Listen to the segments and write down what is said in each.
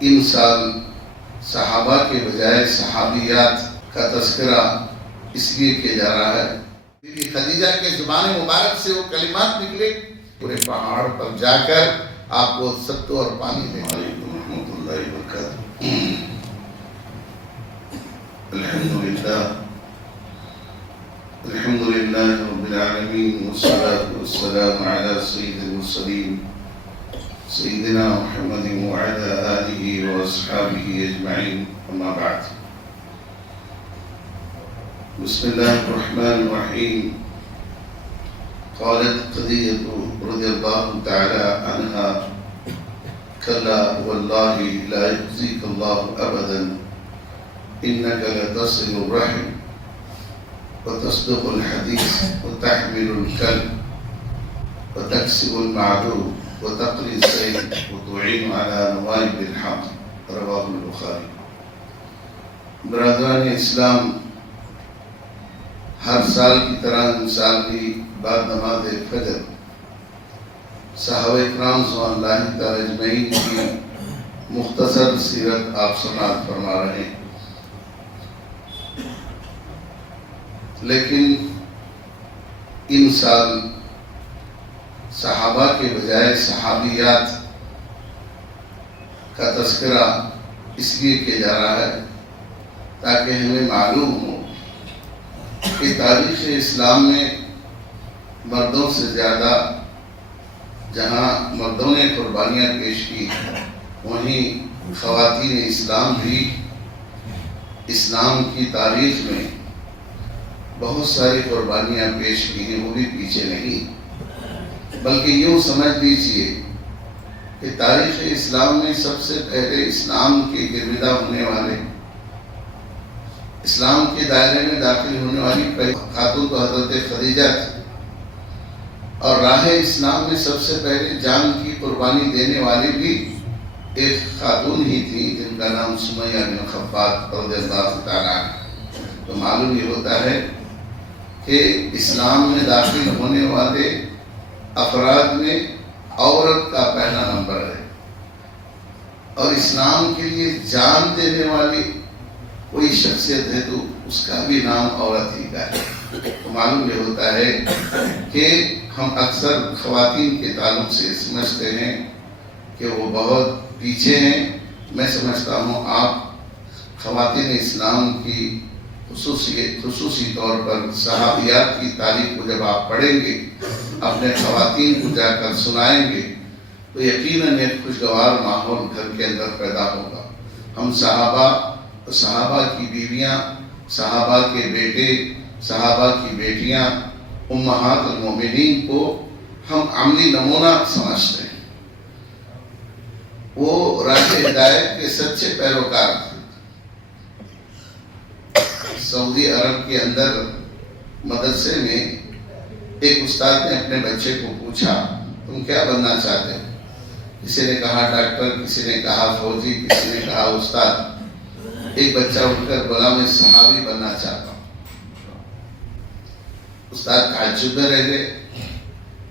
ان سال صحابہ کے بجائے صحابیات کا تذکرہ اس لیے کیا جا رہا ہے کہ خدیجہ کے زبان مبارک سے وہ کلمات نکلے، پورے پہاڑ پر جا کر آپ کو ستو اور پانی دیں۔ علیکم ورحمۃ اللہ وبرکاتہ۔ الحمدللہ رب العالمین والصلاة والسلام علی سید المرسلین سیدنا محمد وعلی آلہ واصحابہ اجمعین، اما بعد۔ بسم اللہ الرحمن الرحیم۔ قالت خدیجہ رضی اللہ تعالی عنہا کلا واللہ لا یخزیک اللہ ابدا انک لتصل الرحم وتصدق الحدیث وتحمل الکلب وتكسب المعدوم وتقري السيف وتعين على نوائب الحق، رواہ البخاری۔ برادران اسلام، ہر سال کی طرح ان سال بھی بعد نماز فجر صحابہ اکرام رضوان اللہ تعالی اجمعین کی مختصر سیرت آپ سماعت فرما رہے ہیں، لیکن ان سال صحابہ کے بجائے صحابیات کا تذکرہ اس لیے کیا جا رہا ہے تاکہ ہمیں معلوم ہو کہ تاریخ اسلام میں مردوں سے زیادہ جہاں مردوں نے قربانیاں پیش کی، وہیں خواتین اسلام بھی اسلام کی تاریخ میں بہت ساری قربانیاں پیش کی ہیں، وہ بھی پیچھے نہیں، بلکہ یوں سمجھ لیجئے کہ تاریخ اسلام میں سب سے پہلے اسلام کے گرویدہ ہونے والے، اسلام کے دائرے میں داخل ہونے والی خاتون تو حضرت خدیجہ تھی، اور راہ اسلام میں سب سے پہلے جان کی قربانی دینے والی بھی ایک خاتون ہی تھی جن کا نام سمیہ بن خفاف رضی اللہ تعالیٰ عنہ۔ تو معلوم یہ ہوتا ہے کہ اسلام میں داخل ہونے والے افراد میں عورت کا پہلا نمبر ہے، اور اسلام کے لیے جان دینے والی کوئی شخصیت ہے تو اس کا بھی نام عورت ہی کا ہے۔ تو معلوم یہ ہوتا ہے کہ ہم اکثر خواتین کے تعلق سے سمجھتے ہیں کہ وہ بہت پیچھے ہیں۔ میں سمجھتا ہوں آپ خواتین اسلام کی خصوصی طور پر صحابیات کی تاریخ کو جب آپ پڑھیں گے، اپنے خواتین کو جا کر سنائیں گے، تو یقیناً ایک خوشگوار ماحول گھر کے اندر پیدا ہوگا۔ ہم صحابہ کی بیویاں، صحابہ کے بیٹے، صحابہ کی بیٹیاں، امہات المومنین کو ہم عملی نمونہ سمجھتے ہیں۔ وہ راہ ہدایت کے سچے پیروکار تھے۔ سعودی عرب کے اندر مدرسے میں ایک استاد نے اپنے بچے کو پوچھا تم کیا بننا چاہتے ہو؟ کسی نے کہا ڈاکٹر، کسی نے کہا فوجی، کسی نے کہا استاد۔ ایک بچہ اٹھ کر بولا میں صحابی بننا چاہتا ہوں۔ استاد تعجب میں رہ گئے،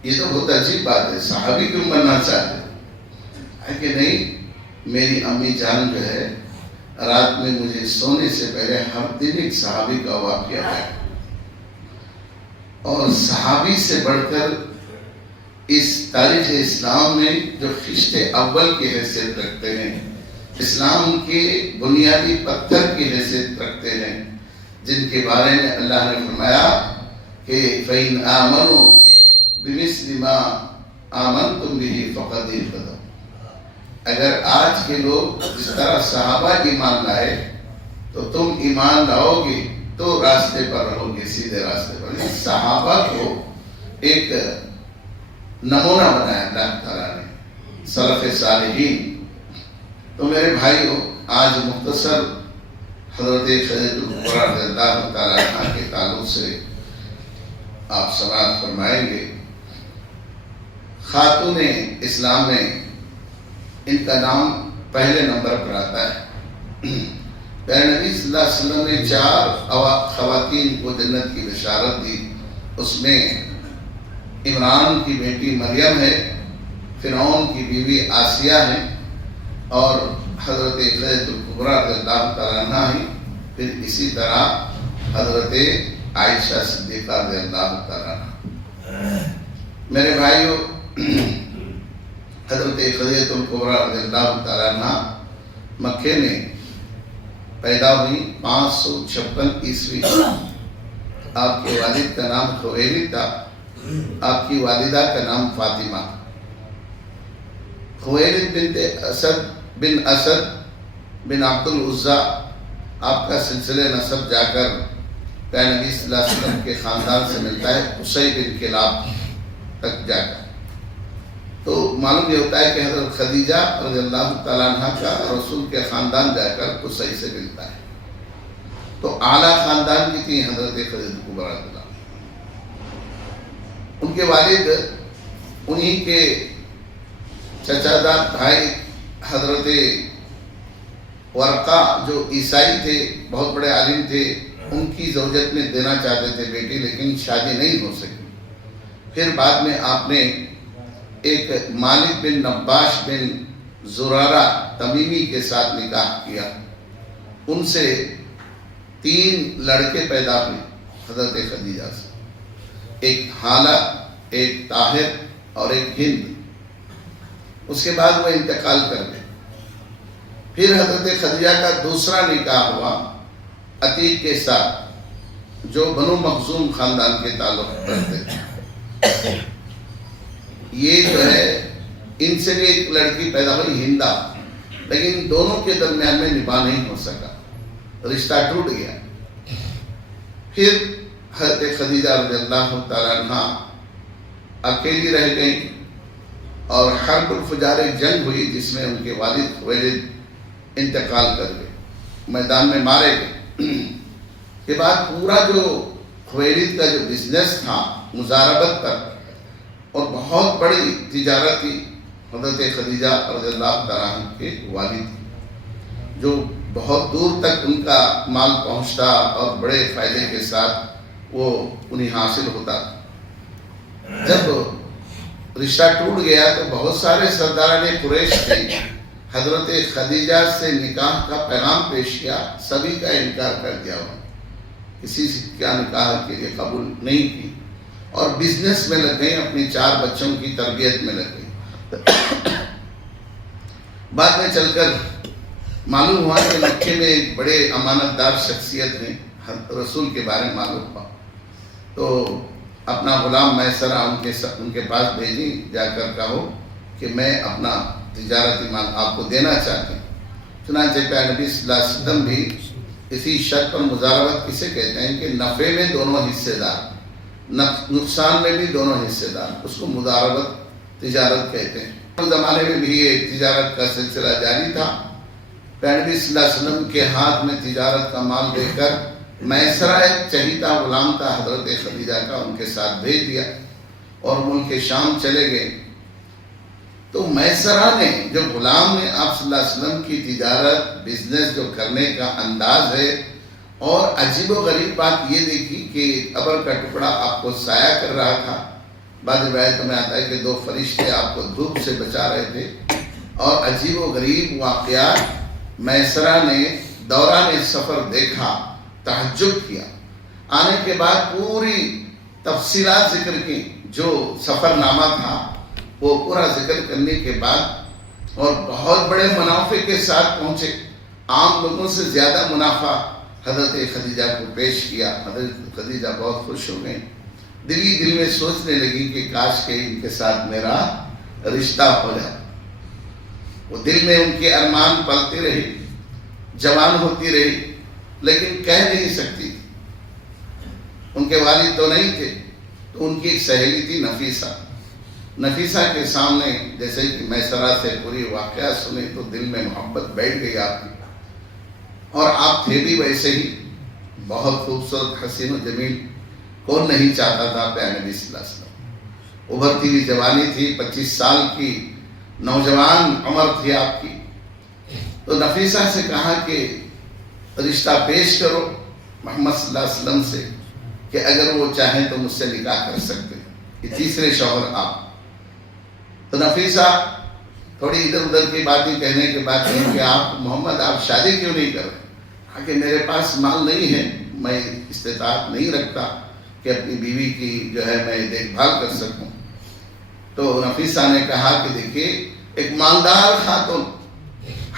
یہ تو بہت عجیب بات ہے، صحابی کیوں بننا چاہتے ہیں؟ کہ نہیں، میری امی جان جو ہے رات میں مجھے سونے سے پہلے ہر دن ایک صحابی کا واقعہ ہے، اور صحابی سے بڑھ کر اس تاریخ اسلام میں جو خشت اول کی حیثیت رکھتے ہیں، اسلام کے بنیادی پتھر کی حیثیت رکھتے ہیں، جن کے بارے میں اللہ نے فرمایا کہ فَإِنْ آمَنُوا بِمِثْلِ مَا آمَنْتُمْ بِهِ فَقَدْ اهْتَدَوْا۔ اگر آج کے لوگ جس طرح صحابہ ایمان لائے تو تم ایمان لاؤ گے تو راستے پر رہو گے، سیدھے راستے پر۔ صحابہ کو ایک نمونہ بنایا اللہ تعالیٰ نے، سلف صالحین۔ تو میرے بھائیو، آج مختصر حضرت خدیجہ کبریٰ رضی اللہ تعالیٰ عنہ کے تعلق سے آپ سماعت فرمائیں گے۔ خاتون اسلام میں ان کا نام پہلے نمبر پر آتا ہے۔ پیارے نبی صلی اللہ علیہ وسلم نے 4 خواتین کو جنت کی بشارت دی، اس میں عمران کی بیٹی مریم ہے، فرعون کی بیوی آسیہ ہے، اور حضرت خدیجہ الکبریٰ رضی اللہ تعالیٰ عنہ ہیں، پھر اسی طرح حضرت عائشہ صدیقہ رضی اللہ تعالیٰ عنہ۔ میرے بھائیو، حضرت خدیجہ الکبریٰ رضی اللہ تعالیٰ عنہ مکے میں پیدا ہوئی 556 عیسوی۔ آپ کے والد کا نام خویلد تھا، آپ کی والدہ کا نام فاطمہ۔ خویلد بنت اسد بن عبد العزیٰ، آپ کا سلسلہ نسب جا کر پیارے نبی صلی اللہ علیہ وسلم کے خاندان سے ملتا ہے، قصی بن کلاب تک جا کر۔ تو معلوم یہ ہوتا ہے کہ حضرت خدیجہ رضی اللہ تعالیٰ عنہ کا رسول کے خاندان جا کر قصی سے ملتا ہے۔ تو اعلیٰ خاندان کی تھی حضرت خدیجہ الکبریٰ رضی اللہ۔ ان کے والد انہی کے چچا دار بھائی حضرت ورقہ جو عیسائی تھے، بہت بڑے عالم تھے، ان کی زوجت میں دینا چاہتے تھے بیٹی، لیکن شادی نہیں ہو سکی۔ پھر بعد میں آپ نے ایک مالک بن نباش بن زرارہ تمیمی کے ساتھ نکاح کیا۔ ان سے 3 لڑکے پیدا ہوئے حضرت خدیجہ سے، ایک حالہ، ایک طاہر اور ایک ہند۔ اس کے بعد وہ انتقال کر گئے۔ پھر حضرت خدیجہ کا دوسرا نکاح ہوا عتیق کے ساتھ، جو بنو مخزوم خاندان کے تعلق رکھتے تھے۔ یہ جو ہے، ان سے بھی ایک لڑکی پیدا ہوئی ہندا، لیکن دونوں کے درمیان میں نباہ نہیں ہو سکا، رشتہ ٹوٹ گیا۔ پھر حضرت خدیجہ رضی اللہ تعالیٰ عنہ اکیلی رہ گئیں، اور حرب الفجار ایک جنگ ہوئی جس میں ان کے والد خویلد انتقال کر گئے، میدان میں مارے گئے۔ کے بعد پورا جو خویلد کا جو بزنس تھا مزاربت پر، اور بہت بڑی تجارت تھی، حضرت خدیجہ رضی اللہ تعالیٰ عنہ کے والد تھی، جو بہت دور تک ان کا مال پہنچتا اور بڑے فائدے کے ساتھ وہ انہیں حاصل ہوتا۔ جب رشتہ ٹوٹ گیا تو بہت سارے سرداران قریش نے حضرت خدیجہ سے نکاح کا پیغام پیش کیا، سبھی کا انکار کر دیا، کسی کا نکاح کے لیے قبول نہیں کی، اور بزنس میں لگ گئیں، اپنی 4 بچوں کی تربیت میں لگ گئیں۔ بعد میں چل کر معلوم ہوا کہ مکے میں ایک بڑے امانت دار شخصیت ہیں، رسول کے بارے میں معلوم ہوا، تو اپنا غلام میسرہ ان کے پاس بھیجی، جا کر کہو کہ میں اپنا تجارتی مال آپ کو دینا چاہتے ہیں۔ چنانچہ پیارے نبی صلی اللہ علیہ وسلم بھی اسی شرط پر مزاربت کسے کہتے ہیں کہ نفع میں دونوں حصے دار، نقصان میں بھی دونوں حصے دار، اس کو مزاربت تجارت کہتے ہیں۔ اس زمانے میں بھی یہ تجارت کا سلسلہ جاری تھا۔ پیارے نبی صلی اللہ علیہ وسلم کے ہاتھ میں تجارت کا مال دے کر میسرہ ایک چہیتا غلام تھا حضرت خدیجہ کا، ان کے ساتھ بھیج دیا اور ملک شام چلے گئے۔ تو میسرہ نے، جو غلام نے آپ صلی اللہ علیہ وسلم کی تجارت بزنس جو کرنے کا انداز ہے، اور عجیب و غریب بات یہ دیکھی کہ قبر کا ٹکڑا آپ کو سایہ کر رہا تھا۔ بعض روایتوں میں آتا ہے کہ 2 فرشتے آپ کو دھوپ سے بچا رہے تھے، اور عجیب و غریب واقعات میسرہ نے دوران سفر دیکھا، تعجب کیا۔ آنے کے بعد پوری تفصیلات ذکر کی، جو سفر نامہ تھا وہ پورا ذکر کرنے کے بعد، اور بہت بڑے منافع کے ساتھ پہنچے، عام لوگوں سے زیادہ منافع حضرت خدیجہ کو پیش کیا۔ حضرت خدیجہ بہت خوش ہو گئیں، دل میں سوچنے لگی کہ کاش کہ ان کے ساتھ میرا رشتہ ہو جائے۔ وہ دل میں ان کے ارمان پلتی رہی، جوان ہوتی رہی، لیکن کہہ نہیں سکتی تھی۔ ان کے والد تو نہیں تھے، تو ان کی ایک سہیلی تھی نفیسہ۔ نفیسہ کے سامنے جیسے کہ میسرہ سے پوری واقعہ سنی تو دل میں محبت بیٹھ گئی آپ کی، اور آپ تھے بھی ویسے ہی بہت خوبصورت، حسین و جمیل، کون نہیں چاہتا تھا پیارے نبی صلی اللہ علیہ وسلم۔ ابھرتی ہوئی جوانی تھی، 25 سال کی نوجوان عمر تھی آپ کی۔ تو نفیسہ سے کہا کہ رشتہ پیش کرو محمد صلی اللہ علیہ وسلم سے، کہ اگر وہ چاہیں تو مجھ سے نکاح کر سکتے ہیں، یہ تیسرے شوہر آپ۔ تو نفیسہ تھوڑی ادھر ادھر کی باتیں کہنے کے بعد کہیں کہ آپ محمد آپ شادی کیوں نہیں کر رہے؟ کہ میرے پاس مال نہیں ہے، میں استطاعت نہیں رکھتا کہ اپنی بیوی کی جو ہے میں دیکھ بھال کر سکوں۔ تو نفیسہ نے کہا کہ دیکھیے ایک مالدار خاتون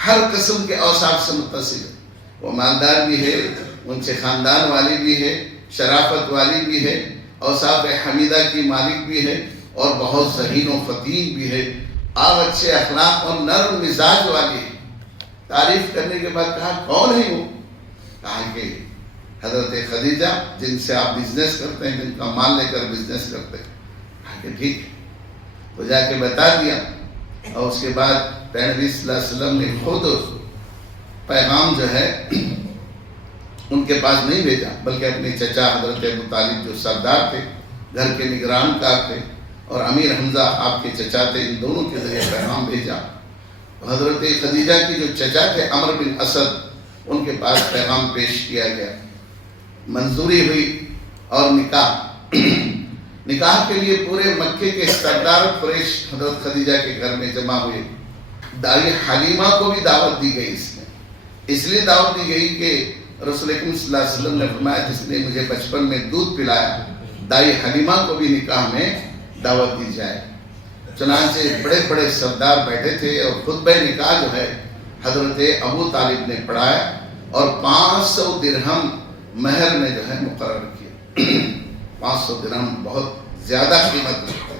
ہر قسم کے اوصاف سے متصل ہے، وہ مالدار بھی ہے، ان سے خاندان والی بھی ہے، شرافت والی بھی ہے، اوصاف حمیدہ کی مالک بھی ہے، اور بہت ذہین و فطین بھی ہے، اور اچھے اخلاق اور نرم مزاج والی ہے۔ تعریف کرنے کے بعد کہا کون ہے وہ؟ کہا کہ حضرت خدیجہ جن سے آپ بزنس کرتے ہیں، جن کا مال لے کر بزنس کرتے ہیں۔ کہا کہ ٹھیک ہے، تو جا کے بتا دیا، اور اس کے بعد نبی صلی اللہ علیہ وسلم نے خود پیغام جو ہے ان کے پاس نہیں بھیجا، بلکہ اپنے چچا حضرت ابو طالب جو سردار تھے، گھر کے نگران کار تھے، اور امیر حمزہ آپ کے چچا تھے، ان دونوں کے ذریعے پیغام بھیجا۔ حضرت خدیجہ کی جو چچا تھے عمر بن اسد، ان کے پاس پیغام پیش کیا گیا، منظوری ہوئی، اور نکاح کے لیے پورے مکے کے سردار قریش حضرت خدیجہ کے گھر میں جمع ہوئے۔ دائی حلیمہ کو بھی دعوت دی گئی، اس لیے دعوت دی گئی کہ رسول اکرم صلی اللہ علیہ وسلم نے فرمایا جس نے مجھے بچپن میں دودھ پلایا، دائی حلیمہ کو بھی نکاح میں دعوت دی جائے۔ چنانچہ بڑے بڑے سردار بیٹھے تھے، اور خطبہ نکاح جو ہے حضرت ابو طالب نے پڑھایا، اور 500 درہم مہر میں جو ہے مقرر کیا۔ 500 درہم بہت زیادہ قیمت ہے۔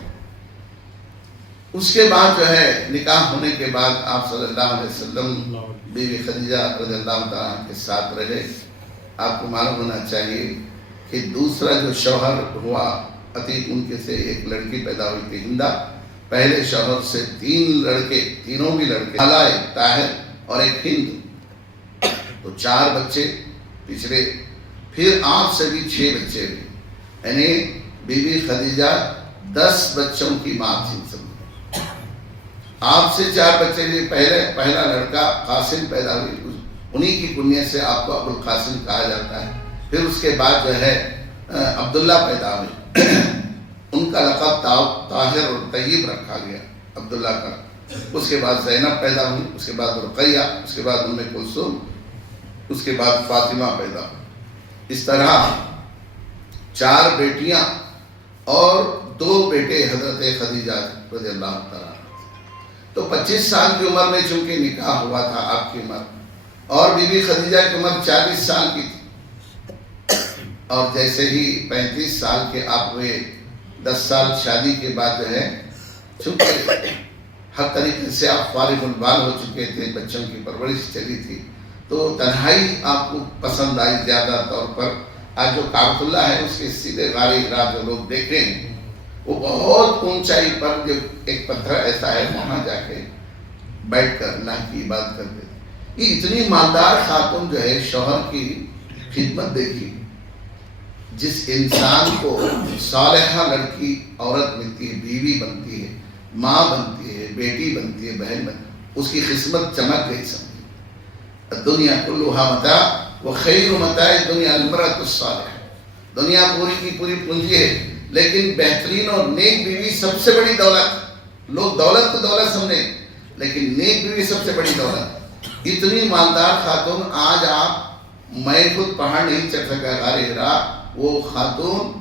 اس کے بعد جو ہے نکاح ہونے کے بعد آپ صلی اللہ علیہ وسلم بیوی خدیجہ رضی اللہ تعالیٰ کے ساتھ رہے۔ آپ کو معلوم ہونا چاہیے کہ دوسرا جو شوہر ہوا عتیق، ان کے سے ایک لڑکی پیدا ہوئی تھی ہندہ۔ پہلے شوہر سے 3 لڑکے، تینوں بھی لڑکے، ایک طاہر اور ایک ہند، تو 4 بچے پچھڑے۔ پھر آپ سے بھی 6 بچے ہوئے، یعنی بی بی خدیجہ 10 بچوں کی ماں تھی۔ آپ سے 4 بچے بھی، پہلا لڑکا قاسم پیدا ہوئی، انہی کی کنیت سے آپ کو ابو القاسم کہا جاتا ہے۔ پھر اس کے بعد جو ہے عبداللہ پیدا ہوئے، ان کا لقب طاہر اور طیب رکھا گیا عبداللہ کا۔ اس کے بعد زینب پیدا ہوئی، اس کے بعد رقیہ، اس کے بعد ام کلثوم، اس کے بعد فاطمہ پیدا ہوئی۔ اس طرح 4 بیٹیاں اور 2 بیٹے حضرت خدیجہ رضی اللہ تعالیٰ۔ تو 25 سال کی عمر میں چونکہ نکاح ہوا تھا آپ کی عمر، اور بی بی خدیجہ کی عمر 40 سال کی تھی، اور جیسے ہی 35 سال کے آپ ہوئے، 10 سال شادی کے بعد جو ہے چونکہ ہر طریقے سے آپ فارغ البال ہو چکے تھے، بچوں کی پرورش چلی تھی، تو تنہائی آپ کو پسند آئی زیادہ طور پر۔ آج جو کعبۃ اللہ ہے اس کے سیدھے غار حرا جو لوگ دیکھیں، وہ بہت اونچائی پر جو ایک پتھر ایسا ہے، وہاں جا کے بیٹھ کر اللہ کی عبادت کرتے تھے۔ یہ اتنی مالدار خاتون جو ہے شوہر کی خدمت دیکھی، جس انسان کو صالحہ لڑکی عورت ملتی ہے، بیوی بنتی ہے، ماں بنتی ہے، بیٹی بنتی ہے، بہن بنتی ہے، اس کی قسمت چمک گئی سمجھے۔ الدنیا کلھا متاع وخیر متاع الدنیا المرأۃ الصالحہ۔ دنیا پوری کی پوری پونجی ہے، لیکن بہترین اور نیک بیوی سب سے بڑی دولت۔ لوگ دولت کو دولت سمجھیں، لیکن نیک بیوی سب سے بڑی دولت۔ اتنی مالدار خاتون، آج آپ میں خود پہاڑ نہیں چڑھ سکا غار حرا، وہ خاتون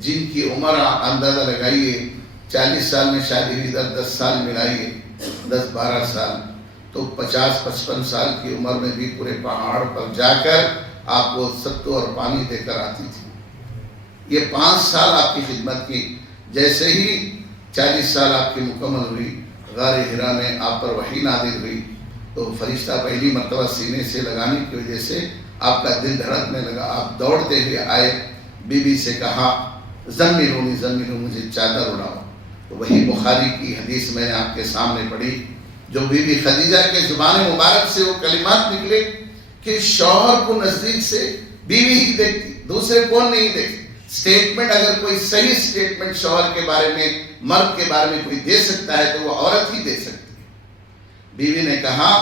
جن کی عمر اندازہ لگائیے، 40 سال میں شادی ہوئی، 10 سال ملائیے، 10-12 سال، تو 50-55 سال کی عمر میں بھی پورے پہاڑ پر جا کر آپ کو ستو اور پانی دے کر آتی تھی۔ یہ 5 سال آپ کی خدمت کی۔ جیسے ہی 40 سال آپ کی مکمل ہوئی، غار حرا میں آپ پر وحی نازل ہوئی، تو فرشتہ پہلی مرتبہ سینے سے لگانے کی وجہ سے آپ کا دل دھڑکنے لگا، آپ دوڑتے ہوئے آئے، بی بی سے کہا زملونی زملونی، مجھے چادر اڑاؤ۔ تو وہی بخاری کی حدیث میں نے آپ کے سامنے پڑھی، جو بی بی خدیجہ کے زبان مبارک سے وہ کلمات نکلے کہ شوہر کو نزدیک سے بیوی ہی دیکھتی، دوسرے کون نہیں دیکھتی۔ سٹیٹمنٹ، اگر کوئی صحیح سٹیٹمنٹ شوہر کے بارے میں، مرد کے بارے میں کوئی دے سکتا ہے تو وہ عورت ہی دے سکتی ہے۔ بیوی نے کہا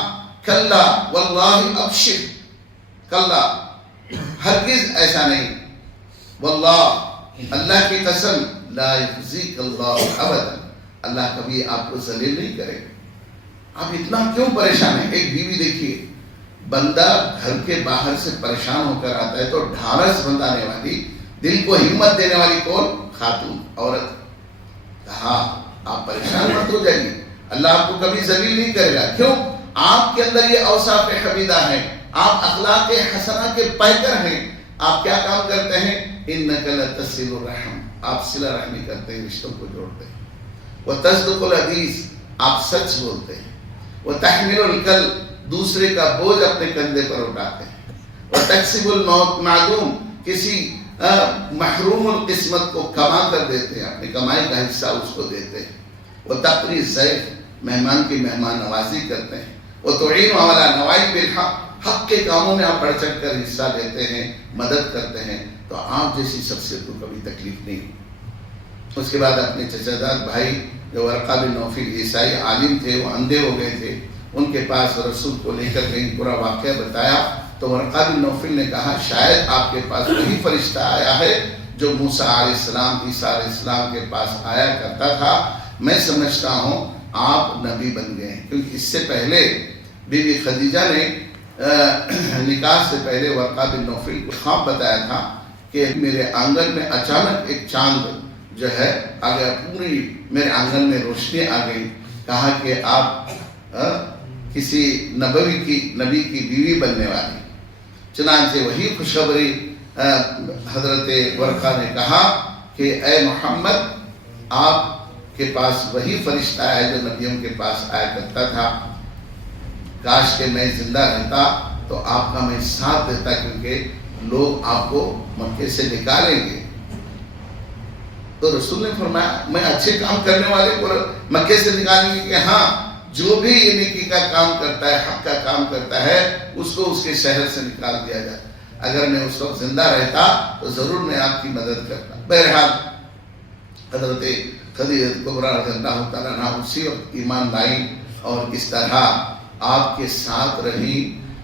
کلا واللہ ابشر، کلا ہرگز ایسا نہیں، واللہ اللہ کی قسم، لا یخزیک اللہ ابدا، اللہ کبھی آپ کو ذلیل نہیں کرے گا۔ آپ اتنا کیوں پریشان ہیں؟ ایک بیوی دیکھیے، بندہ گھر کے باہر سے پریشان ہو کر آتا ہے تو ڈھارس بندانے والی، دل کو ہمت دینے والی کون؟ خاتون، عورت. کہا آپ پریشان مت ہو جائیے، اللہ آپ کو کبھی ذلیل نہیں کرے گا. کیوں؟ آپ کے اندر یہ اوصاف حمیدہ ہیں، آپ اخلاق حسنہ کے پیکر ہیں. آپ کیا کام کرتے ہیں؟ انک لتصل الرحم، آپ صلہ رحمی کرتے ہیں، رشتوں کو جوڑتے ہیں. وتصدق الحدیث، آپ سچ بولتے ہیں. وتحمل الکل، دوسرے کا بوجھ اپنے کندھے پر اٹھاتے ہیں. وتکسب المعدوم، کسی محروم القسمت کو کما کر دیتے ہیں، اپنی کمائی کا حصہ اس کو دیتے ہیں. وتقری الضیف، مہمان کی مہمان نوازی کرتے ہیں. وتعین علی نوائب الحق، حق کے کاموں میں آپ بڑھ چڑھ کر حصہ لیتے ہیں، مدد کرتے ہیں. تو آپ جیسی شخصیت کو کبھی تکلیف نہیں. اس کے بعد اپنے چچا زاد بھائی جو ورقہ بن نوفل عیسائی عالم تھے، وہ اندھے ہو گئے تھے، ان کے پاس رسول کو لے کر گئی، پورا واقعہ بتایا. تو ورقہ بن نوفل نے کہا شاید آپ کے پاس وہی فرشتہ آیا ہے جو موسیٰ علیہ السلام، عیسیٰ علیہ السلام کے پاس آیا کرتا تھا. میں سمجھتا ہوں آپ نبی بن گئے ہیں. کیونکہ اس سے پہلے بی بی خدیجہ نے نکاح سے پہلے ورقہ بن نوفل کو خواب بتایا تھا کہ میرے آنگن میں اچانک ایک چاند جو ہے آ گیا، پوری میرے آنگن میں روشنی آ گئی. کہا کہ آپ کسی نبی کی بیوی بننے والی. چنانچہ وہی خوشخبری حضرت ورقہ نے کہا کہ اے محمد، آپ کے پاس وہی فرشتہ ہے جو نبیوں کے پاس آیا کرتا تھا. کاش کہ میں زندہ رہتا تو آپ کا میں ساتھ دیتا، کیونکہ لوگ آپ کو مکے سے نکالیں گے. تو رسول نے فرمایا میں اچھے کام کرنے والے کو مکے سے نکالیں گے کہ ہاں، جو بھی یہ نیکی کا کام کرتا ہے، حق کا کام کرتا ہے، اس کو اس کے شہر سے نکال دیا جائے. اگر میں اس وقت زندہ رہتا تو ضرور میں آپ کی مدد کرتا. بہرحال حضرت خدیجہ کبریٰ رضی اللہ تعالیٰ عنہا اسی وقت ایمان لائی اور اس طرح آپ کے ساتھ رہی.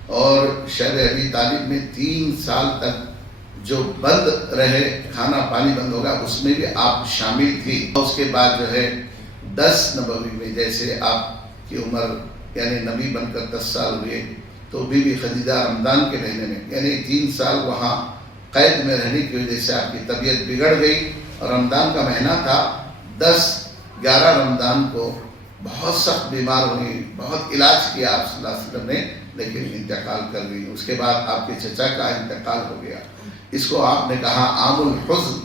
اور شہر ابی طالب میں 3 سال تک جو بند رہے، کھانا پانی بند ہوگا، اس میں بھی آپ شامل تھی. اس کے بعد جو ہے 10 نبوی میں، جیسے آپ کی عمر یعنی نبی بن کر 10 سال ہوئے، تو بی بی خدیجہ رمضان کے مہینے میں یعنی 3 سال وہاں قید میں رہنے کی وجہ سے آپ کی طبیعت بگڑ گئی. اور رمضان کا مہینہ تھا، 10-11 رمضان کو بہت سخت بیمار ہوئی، بہت علاج کیا آپ صلی اللہ علیہ وسلم نے، لیکن انتقال کر گئی. اس کے بعد آپ کے چچا کا انتقال ہو گیا. اس کو آپ نے کہا عام الحزن،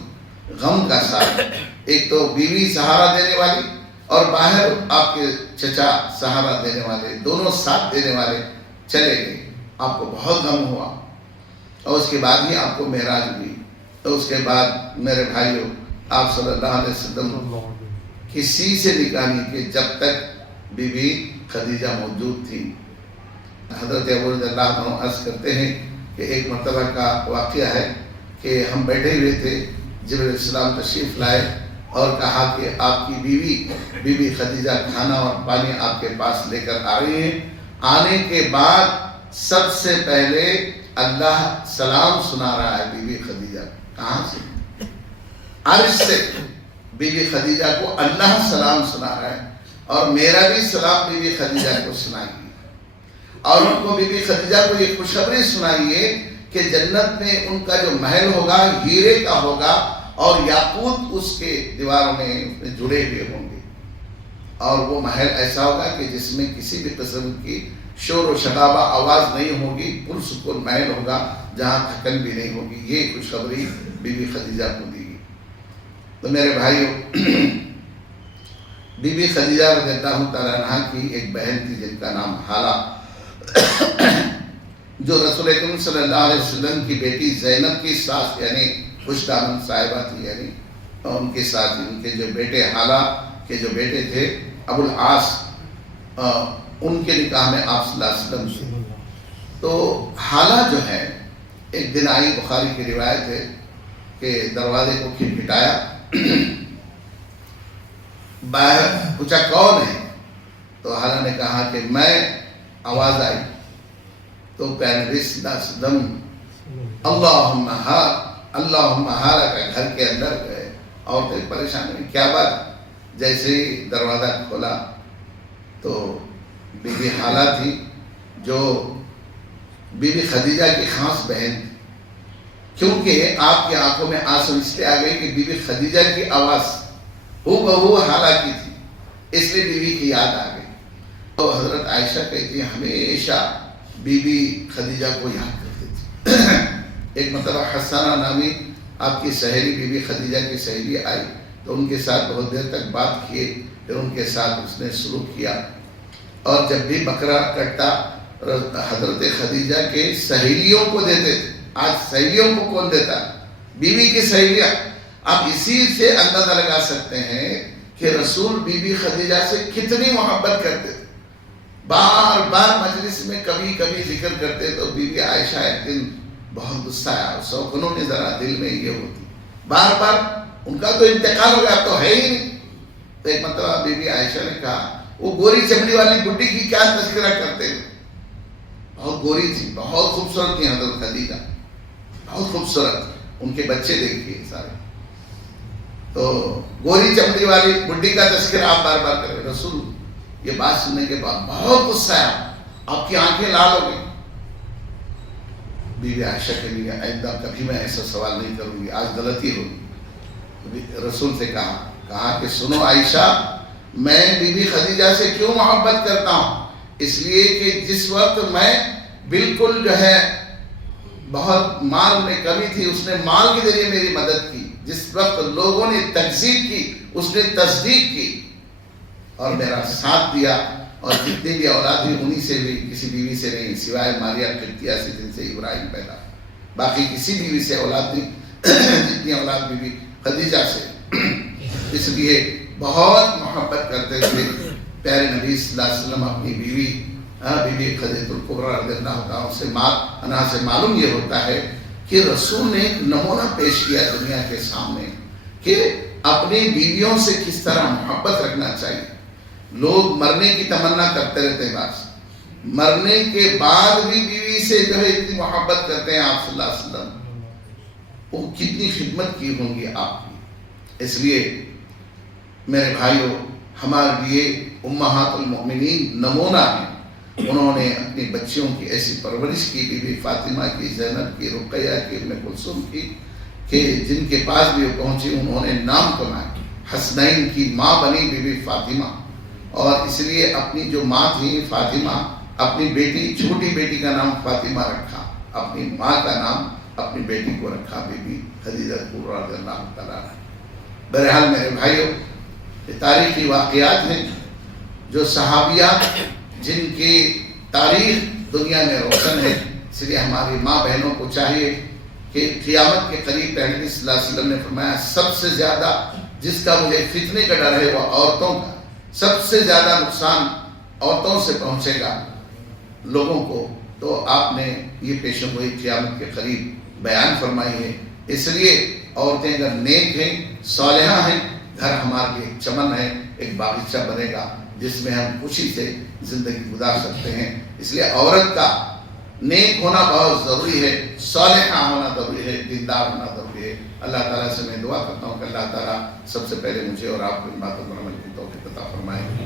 غم کا سال. ایک تو بیوی سہارا دینے والی اور باہر آپ کے چچا سہارا دینے والے، دونوں ساتھ دینے والے چلے گئے. آپ کو بہت غم ہوا. اور اس کے بعد ہی آپ کو معراج ہوئی. تو اس کے بعد میرے بھائیوں، آپ صلی اللہ علیہ وسلم کسی سے نکاح نہیں کہ جب تک بی بی خدیجہ موجود تھی. حضرت ابو رضی اللہ عنہ عرض کرتے ہیں کہ ایک مرتبہ کا واقعہ ہے کہ ہم بیٹھے ہوئے تھے، جبرائیل علیہ السلام تشریف لائے اور کہا کہ آپ کی بیوی بی بی خدیجہ کھانا اور پانی آپ کے پاس لے کر آ رہی ہیں. آنے کے بعد سب سے پہلے اللہ سلام سنا رہا ہے بی بی خدیجہ. کہاں سے؟ عرش سے بی بی خدیجہ کو اللہ سلام سنا رہا ہے. اور میرا بھی سلام بی بی خدیجہ کو سنائیے، اور ان کو بی بی خدیجہ کو یہ خوشخبری سنائیے کہ جنت میں ان کا جو محل ہوگا ہیرے کا ہوگا اور یاقوت اس کے دیواروں میں جڑے ہوئے ہوں گے. اور وہ محل ایسا ہوگا کہ جس میں کسی بھی قسم کی شور و شرابہ آواز نہیں ہوگی، پرسکون محل ہوگا جہاں تھکن بھی نہیں ہوگی. یہ خوشخبری بی بی خدیجہ کو دی گئی. تو میرے بھائیوں، بی بی خدیجہ رضی اللہ تعالیٰ عنہ کی ایک بہن تھی جن کا نام حالہ، جو رسول اکرم صلی اللہ علیہ وسلم کی بیٹی زینب کی ساس یعنی خوش دامن صاحبہ تھی. یعنی ان کے ساتھ ان کے جو بیٹے حالہ کے جو بیٹے تھے ابو العاص، ان کے نکاح میں آپ صلی اللہ علیہ وسلم سے. تو حالہ جو ہے ایک دن آئی، بخاری کی روایت ہے کہ دروازے کو کھٹکھٹایا، باہر پوچھا کون ہے؟ تو حالہ نے کہا کہ میں. آواز آئی تو پیارے نبی صلی اللہ علیہ وسلم اللہم حالہ کا گھر کے اندر گئے. عورتیں پریشان ہوئی، کیا بات؟ جیسے ہی دروازہ کھولا تو بی بی حالہ تھی جو بی بی خدیجہ کی خاص بہن تھی، کیونکہ آپ کی آنکھوں میں آنسو اس لیے آ گئی کہ بی بی خدیجہ کی آواز ہو بہو حالہ کی تھی، اس لیے بی بی کی یاد آ گئی۔ تو حضرت عائشہ کہتی ہیں ہمیشہ بی بی خدیجہ کو یاد کرتی تھی۔ ایک مرتبہ حسنہ نامی آپ کی سہیلی بی بی خدیجہ کی سہیلی آئی تو ان کے ساتھ بہت دیر تک بات کیے، پھر ان کے ساتھ اس نے سلوک کیا، اور جب بھی بکرا کٹتا حضرت خدیجہ کے سہیلیوں کو دیتے تھے۔ آج سہیلیوں کو کون دیتا ہے؟ بیوی کی سہیلیاں۔ آپ اسی سے اندازہ لگا سکتے ہیں کہ رسول بی بی خدیجہ سے کتنی محبت کرتے تھے۔ بار بار مجلس میں کبھی کبھی ذکر کرتے تو بی بی عائشہ ایک دن بہت غصہ آیا، سوکنوں نے ذرا دل میں یہ ہوتی، بار بار ان کا تو انتقال ہو گیا، تو ہے ہی نہیں۔ تو ایک مرتبہ بی بی عائشہ نے کہا وہ گوری چمڑی والی بڈھی کی کیا تذکرہ کرتے ہیں؟ بہت گوری تھی، بہت خوبصورت تھی حضرت خدیجہ، بہت خوبصورت، ان کے بچے دیکھیے سارے، تو گوری چمڑی والی بڈھی کا تذکرہ آپ بار بار کریں۔ رسول یہ بات سننے کے بعد بہت غصہ آیا، آپ کی آنکھیں لال ہو گئی۔ بی بی عائشہ کے لیے آئندہ کبھی میں ایسا سوال نہیں کروں گی، آج غلطی ہوگی۔ رسول سے کہا کہ سنو عائشہ، میں بی بی خدیجہ سے کیوں محبت کرتا ہوں؟ اس لیے کہ جس وقت میں بالکل جو ہے بہت مال میں کمی تھی، اس نے مال کے ذریعے میری مدد کی۔ جس وقت لوگوں نے تکذیب کی، اس نے تصدیق کی اور میرا ساتھ دیا، اور جتنی بھی اولاد ہوئی انہی سے بھی، کسی بیوی سے نہیں، سوائے ماریہ قبطیہ سے جن سے ابراہیم پیدا، باقی کسی بیوی سے اولاد نہیں، جتنی اولاد بی بی خدیجہ سے۔ اس لیے بہت محبت کرتے تھے پیارے نبی صلی اللہ علیہ وسلم اپنی بیوی بی بی خدیجہ الکبریٰ رضی اللہ عنہا سے معلوم یہ ہوتا ہے کہ رسول نے ایک نمونہ پیش کیا دنیا کے سامنے کہ اپنی بیویوں سے کس طرح محبت رکھنا چاہیے۔ لوگ مرنے کی تمنا کرتے رہتے ہیں، بس مرنے کے بعد بھی بیوی سے جو ہے اتنی محبت کرتے ہیں آپ صلی اللہ علیہ وسلم، وہ کتنی خدمت کی ہوں گی آپ کی۔ اس لیے میرے بھائیوں، ہمارے لیے امہات المؤمنین نمونہ ہیں۔ انہوں نے اپنی بچیوں کی ایسی پرورش کی، بی بی فاطمہ کی، زینب کی، رقیہ کی، ام کلثوم کی، کہ جن کے پاس بھی وہ پہنچی انہوں نے نام کمایا۔ حسنین کی ماں بنی بی بی فاطمہ، اور اس لیے اپنی جو ماں تھی فاطمہ، اپنی بیٹی چھوٹی بیٹی کا نام فاطمہ رکھا، اپنی ماں کا نام اپنی بیٹی کو رکھا بی بی خدیجہ الکبریٰ رضی اللہ تعالیٰ عنہا۔ بہرحال میرے بھائیوں، یہ تاریخی واقعات ہیں جو صحابیات جن کی تاریخ دنیا میں روشن ہے۔ اس لیے ہماری ماں بہنوں کو چاہیے کہ قیامت کے قریب نبی صلی اللہ علیہ وسلم نے فرمایا سب سے زیادہ جس کا مجھے فتنے کا ڈر ہے وہ عورتوں کا، سب سے زیادہ نقصان عورتوں سے پہنچے گا لوگوں کو۔ تو آپ نے یہ پیشن گوئی قیامت کے قریب بیان فرمائی ہے۔ اس لیے عورتیں اگر نیک ہیں، صالحہ ہیں، گھر ہمارے لیے ایک چمن ہے، ایک باغیچہ بنے گا جس میں ہم خوشی سے زندگی گزار سکتے ہیں۔ اس لیے عورت کا نیک ہونا بہت ضروری ہے، صالحہ ہونا ضروری ہے، دیندار ہونا ضروری ہے۔ اللہ تعالیٰ سے میں دعا کرتا ہوں کہ اللہ تعالیٰ سب سے پہلے مجھے اور آپ کو ان باتوں پر عمل کی توفیق عطا فرمائے۔